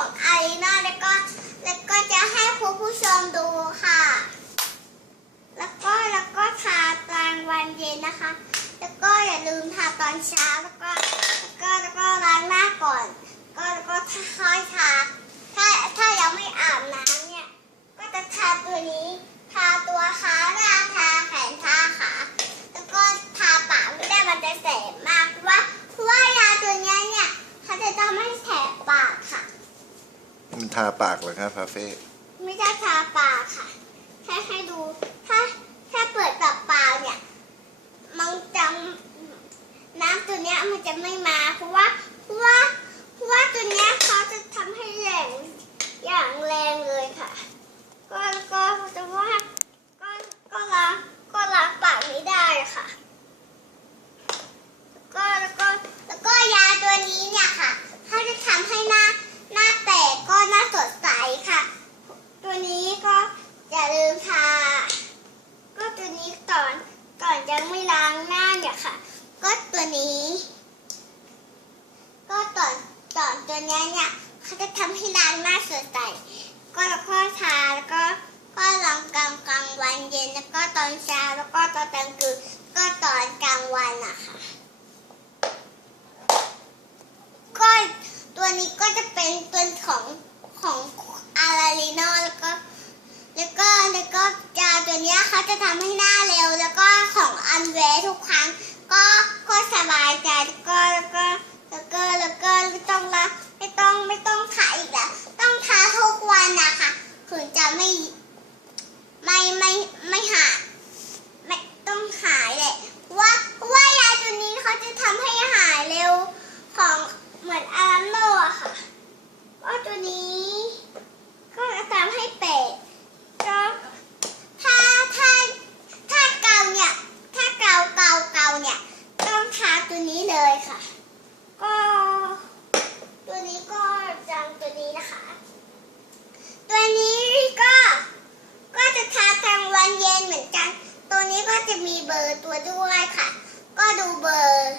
ของอารีนาแล้วก็แล้วก็จะให้คุณผู้ชมดูค่ะ แล้วก็แล้วก็ทากลางวันเย็นนะคะ แล้วก็อย่าลืมทาตอนเช้าแล้วก็แล้วก็แล้วก็ล้างหน้าก่อน ก็แล้วก็ค่อยทาถ้าถ้ายังไม่อาบน้ำเนี่ย ก็จะทาตัวนี้ ทาตัวขาหน้าทาแขนทาขา แล้วก็ทาปากไม่ได้มันจะแสบมากเพราะว่าเพราะว่ายาตัวเนี้ยเนี่ยเขาจะทำให้แสบปากค่ะ มัน ทาปากเหรอครับพาเฟ่ไม่ได้ทาปากค่ะ แค่ให้ดู ถ้าถ้าเปิดปากเปล่าเนี่ย มันจะน้ำตัวเนี้ยมันจะไม่มา เพราะว่าเพราะว่าเพราะว่าตัวเนี้ยเขาจะทำให้แรงอย่างแรงเลยค่ะ ก็ก็จะว่าก็ก็ล้างก็ล้างปากไม่ได้ค่ะ ก็แล้วก็แล้วก็ยาตัวนี้เนี่ยค่ะเขาจะทำให้หน้าหน้าแตกก็หน้าสดใสค่ะ ตัวนี้ก็อย่าลืมทา ก็ตัวนี้ก่อนก่อนยังไม่ล้างหน้าเนี่ยค่ะ ก็ตัวนี้ ก็ตอน เนี้ยเนี่ยเขาจะทำให้ล้างหน้าสดใสก็แล้วก็ทาแล้วก็ก็ล้างกลางกลางวันเย็นแล้วก็ตอนเช้าแล้วก็ตอนกลางคืนก็ตอนกลางวันอะค่ะก็ตัวนี้ก็จะเป็นตัวของของอาราลีโนแล้วก็แล้วก็แล้วก็ยาตัวเนี้ยเขาจะทำให้หน้าเร็ว แล้วก็ของอันเวทุกครั้ง ก็ก็สบายใจแล้วก็แล้วก็แล้วก็แล้วก็ไม่ต้องละไม่ต้องไม่ต้องทาอีกแล้วต้องทาทุกวันนะคะถึงจะ ไม่ ไม่ไม่ไม่หายไม่ต้องหายเลยเพราะว่าเพราะว่ายาตัวนี้เขาจะทำให้หายเร็วของเหมือนอารันโลอะค่ะก็ตัวนี้ ก็จะทำให้เป็ดก็ถ้าถ้าถ้าเกาเนี่ย ถ้าเกาเกาเกาเนี่ย ต้องทาตัวนี้เลยค่ะ ก็ ตัวนี้ก็จังตัวนี้นะคะ ตัวนี้ก็ ก็จะทากลางวันเย็นเหมือนกัน ตัวนี้ก็จะมีเบอร์ตัว ด้วยค่ะ ก็ดูเบอร์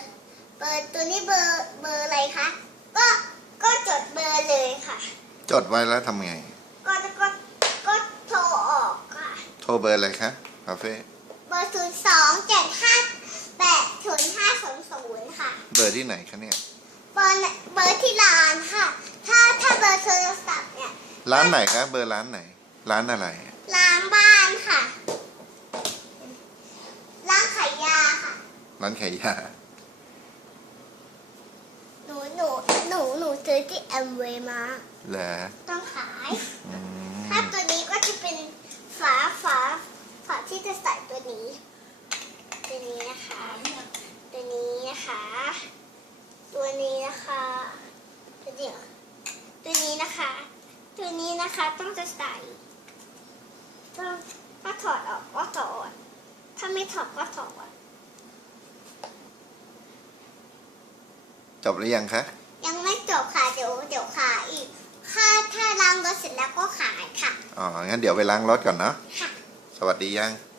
เบอร์ตัวนี้เบอร์เบอร์อะไรคะ ก็ก็จดเบอร์เลยค่ะ จดไว้แล้วทำไง ก็ก็ก็โทรออกค่ะ โทรเบอร์อะไรคะพาเฟ่เบอร์ศูนย์สองเจ็ดห้าแปดศูนย์ห้าสองศูนย์ค่ะ เบอร์ที่ไหนคะเนี่ย เบอร์น่ะเบอร์ที่ร้านค่ะ ถ้าถ้าเบอร์โทรศัพท์เนี่ย ร้านไหนคะเบอร์ร้านไหน ร้านอะไร ร้านบ้านค่ะ ร้านขายยาค่ะ ร้านขายยาหนูหนูหนูหนูซื้อที่แอมเวย์มา เหรอต้องขายอืมถ้าตัวนี้ก็จะเป็นฝาฝาฝาที่จะใส่ตัวนี้ ตัวนี้นะคะ ตัวนี้นะคะ ตัวนี้นะคะ ตัวเดียวตัวนี้นะคะ ตัวนี้นะคะต้องจะใส่ต้องถ้าถอดออกก็ถอด ถ้าไม่ถอดก็ถอด จบหรือยังคะ ยังไม่จบค่ะ เดี๋ยวเดี๋ยวขายอีก ค่าถ้าล้างรถเสร็จแล้วก็ขายค่ะ อ๋อ งั้นเดี๋ยวไปล้างรถก่อนเนาะ ค่ะ สวัสดียังส